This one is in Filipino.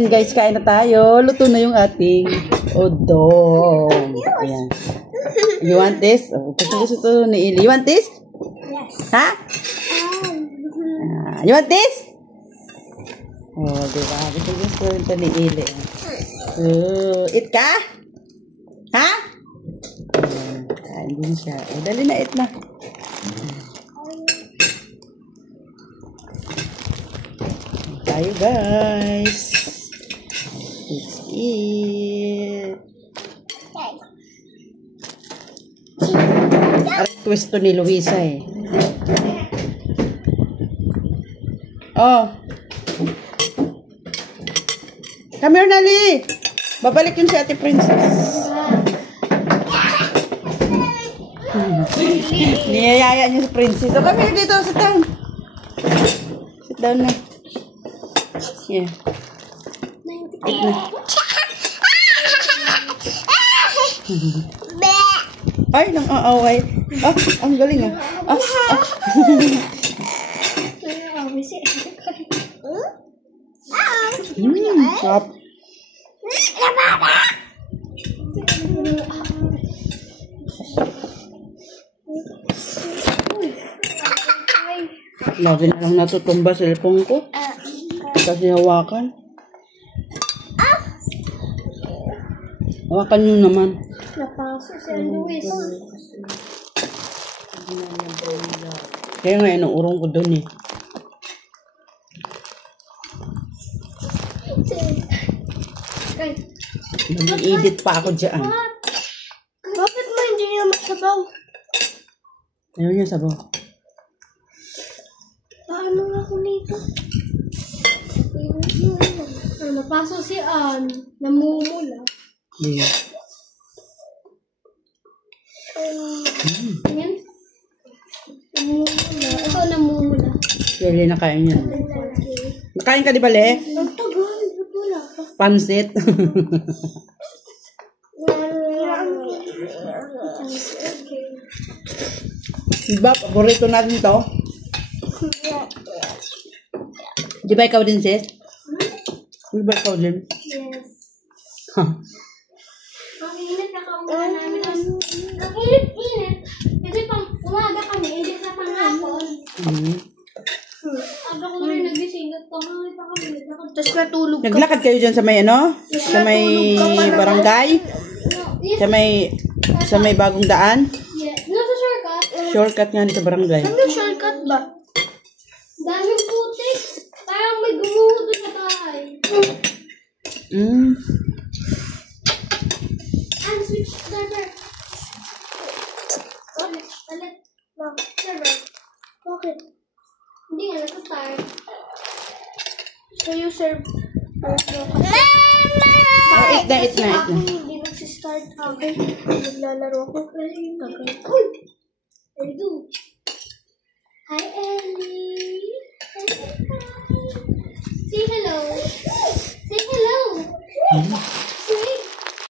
Guys, kain na tayo. Luto na yung ating udon. Ayan. You want this? Oh, gusto ito ni Ili. You want this? Yes. Ha? You want this? Oh, diba? Gusto ito ni Ili. Eat ka? Ha? Kain din siya. Dali na, eat na. Tayo, guys. Let's eat. Twist to ni Luisa eh. Oh. Come here, Nali. Babalik yun si Ate Princess. Niyayaya niya si Princess. Oh, come here dito. Sit down. Sit down na. Yeah. Ay, nang aaway. Ah, ang galing ah. Sarap. Lagi na lang natutumba cellphone ko. Kasi hawakan. Hawakan nyo naman. Napasok sa Luis. Kaya nga, inuurong ko dun eh. Nag-i-edit pa ako dyan. Bakit mo hindi niya masabaw? Ayaw niya sabaw. Paano ako nito? Napasok si Ann. Namumula. Yeah. Yan. Namumula. Ito namumula. Really nakain yan. Nakain ka di ba, Le? Ang tagal. Wala pa. Pansit. Diba, paborito natin to? Di ba ikaw din, sis? Di ba ikaw din? Yes. Ang init na kaumuha namin. Ang init-init. Kasi pang umaga kami, hindi sa panghapon. Aga ko rin nagising at pangangit pa kami. Tapos natulog ka. Naglakad kayo dyan sa may ano? Sa may barangay? Sa may bagong daan? Yeah. Nasa shortcut? Shortcut nga dito sa barangay. Ano shortcut ba? Daming putik. Parang may gumuho sa tahay. And switch server. Ulit. Server. Bakit? Hindi nga nasa-start. So you serve. Eat na. Ako hindi nagsistart. Okay. Naglalaro ako. Uy! There you go. Hi, Ellie. Say hello. Say hello.